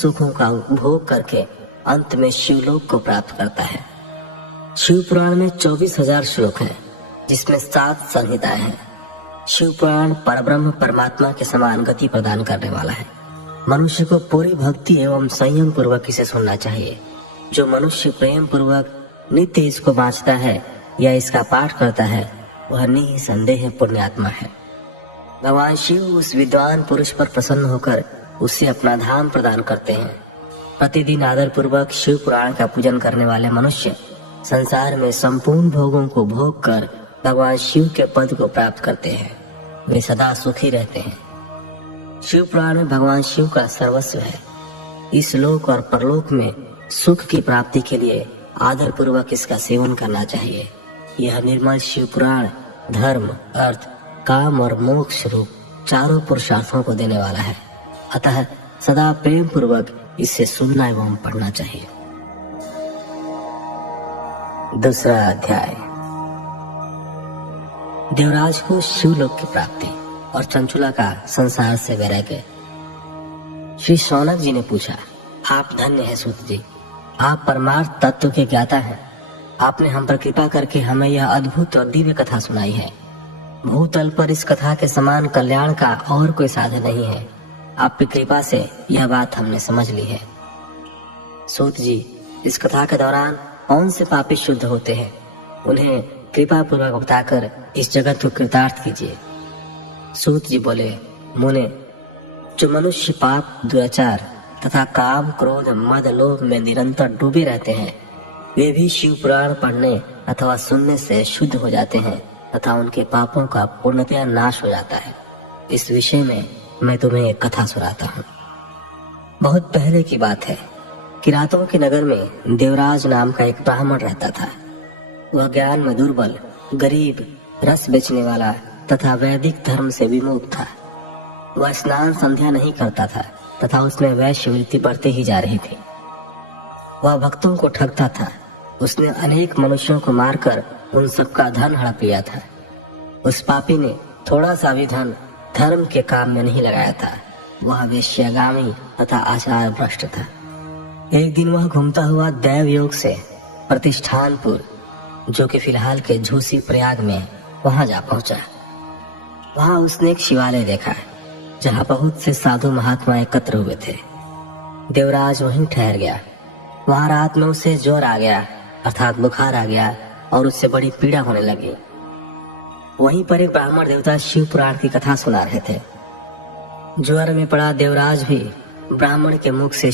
सुखों का उपभोग करके अंत में शिवलोक को प्राप्त करता है। शिव पुराण में 24,000 श्लोक हैं, जिसमें 7 संहिताएं हैं। शिव पुराण परब्रह्म परमात्मा के समान गति प्रदान करने वाला है। मनुष्य को पूरी भक्ति एवं संयम पूर्वक इसे सुनना चाहिए। जो मनुष्य प्रेम पूर्वक नित्य इसको वांचता है या इसका पाठ करता है, वह निसंदेह पुण्यात्मा है। भगवान शिव उस विद्वान पुरुष पर प्रसन्न होकर उसे अपना धाम प्रदान करते हैं। प्रतिदिन आदर पूर्वक शिव पुराण का पूजन करने वाले मनुष्य संसार में संपूर्ण भोगों को भोग कर भगवान शिव के पद को प्राप्त करते हैं। वे सदा सुखी रहते हैं। शिव पुराण में भगवान शिव का सर्वस्व है। इस लोक और परलोक में सुख की प्राप्ति के लिए आदर पूर्वक इसका सेवन करना चाहिए। यह निर्मल शिव पुराण धर्म, अर्थ, काम और मोक्ष रूप चारों पुरुषार्थों को देने वाला है। अतः सदा प्रेम पूर्वक इसे सुनना एवं पढ़ना चाहिए। दूसरा अध्याय। देवराज को शिवलोक की प्राप्ति और चंचुला का संसार से वैराग्य। श्री शौनक जी ने पूछा, आप धन्य हैं सूत जी, आप परमार्थ तत्व के ज्ञाता हैं। आपने हम पर कृपा करके हमें यह अद्भुत और दिव्य कथा सुनाई है। भूतल पर इस कथा के समान कल्याण का और कोई साधन नहीं है। आपकी कृपा से यह बात हमने समझ ली है। सूत जी, इस कथा के दौरान कौन से पापी शुद्ध होते हैं, उन्हें कृपा पूर्वक बताकर इस जगत को कृतार्थ कीजिए। सूत जी बोले, मुने, जो मनुष्य पाप, दुराचार तथा काम, क्रोध, मद, लोभ में निरंतर डूबे रहते हैं, वे भी शिव पुराण पढ़ने अथवा सुनने से शुद्ध हो जाते हैं तथा उनके पापों का पूर्णतया नाश हो जाता है। इस विषय में मैं तुम्हें एक कथा सुनाता हूँ। बहुत पहले की बात है। किरातों के नगर में देवराज नाम का एक ब्राह्मण रहता था। वह ज्ञान में दुर्बल, गरीब, रस बेचने वाला तथा वैदिक धर्म से विमुख था। वह स्नान संध्या नहीं करता था तथा उसमें वैश्यवृत्ति बढ़ते ही जा रही थी। वह भक्तों को ठगता था। उसने अनेक मनुष्यों को मारकर उन सबका धन हड़प लिया था। उस पापी ने थोड़ा सा भी धन धर्म के काम में नहीं लगाया था। वह वेश्यागामी तथा आचार भ्रष्ट था। एक दिन वह घूमता हुआ दैव योग से प्रतिष्ठानपुर, जो कि फिलहाल के झूसी प्रयाग में, वहां जा पहुंचा। वहां उसने एक शिवालय देखा जहां बहुत से साधु महात्मा एकत्र हुए थे। देवराज वहीं ठहर गया। वहां रात में उसे ज्वर आ गया, अर्थात बुखार आ गया और उससे बड़ी पीड़ा होने लगी। वहीं पर एक ब्राह्मण देवता शिव पुराण की कथा सुना रहे थे। ज्वर में पड़ा देवराज भी ब्राह्मण के मुख से